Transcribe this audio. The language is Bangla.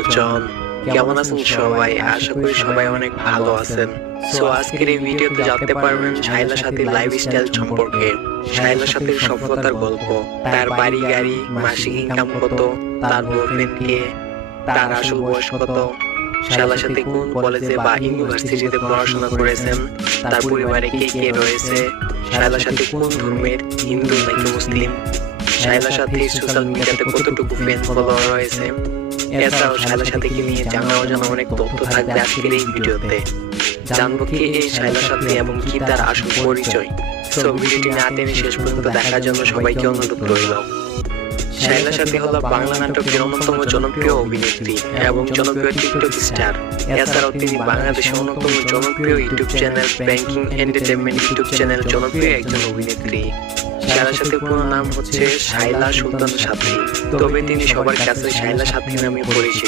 মানুষজন, কেমন আছেন সবাই? আশা করি সবাই অনেক ভালো আছেন। সো আজকের এই ভিডিওতে জানতে পারবেন শায়লা সাথীর লাইফস্টাইল সম্পর্কে, শায়লা সাথীর সফলতার গল্প, তার বাড়ি গাড়ি, মাসিক ইনকাম কত, তার বয়ফ্রেন্ড কে, তার আসল বয়স কত, শায়লা সাথী কোন কলেজে বা ইউনিভার্সিটিতে পড়াশোনা করেছেন, তার পরিবারে কে কে রয়েছে, শায়লা সাথী কোন ধর্মের, হিন্দু নাকি মুসলিম, শায়লা সাথীর সোশ্যাল মিডিয়াতে কতটুকু ফ্যান ফলোয়ার রয়েছে, এছাড়াও শায়লা সাথীকে নিয়ে জানা অজানা অনেক তথ্য থাকবে আজকের এই ভিডিওতে। জানবো কে এই শায়লা সাথী এবং কি তার আসল পরিচয়। সো ভিডিওটি না টেনে শেষ পর্যন্ত দেখার জন্য সবাইকে অনুরোধ রইল। শায়লা সাথী হলো বাংলা নাটকের অন্যতম জনপ্রিয় অভিনেত্রী এবং জনপ্রিয় টিকটক স্টার। এছাড়াও তিনি বাংলাদেশের অন্যতম জনপ্রিয় YouTube channel banking entertainment YouTube channel জনপ্রিয় একজন অভিনেত্রী। শায়লা সাথীর পুরো নাম হচ্ছে শায়লা সুলতানা সাথী, তবে তিনি সবার কাছে শায়লা সাথী নামে পরিচিত।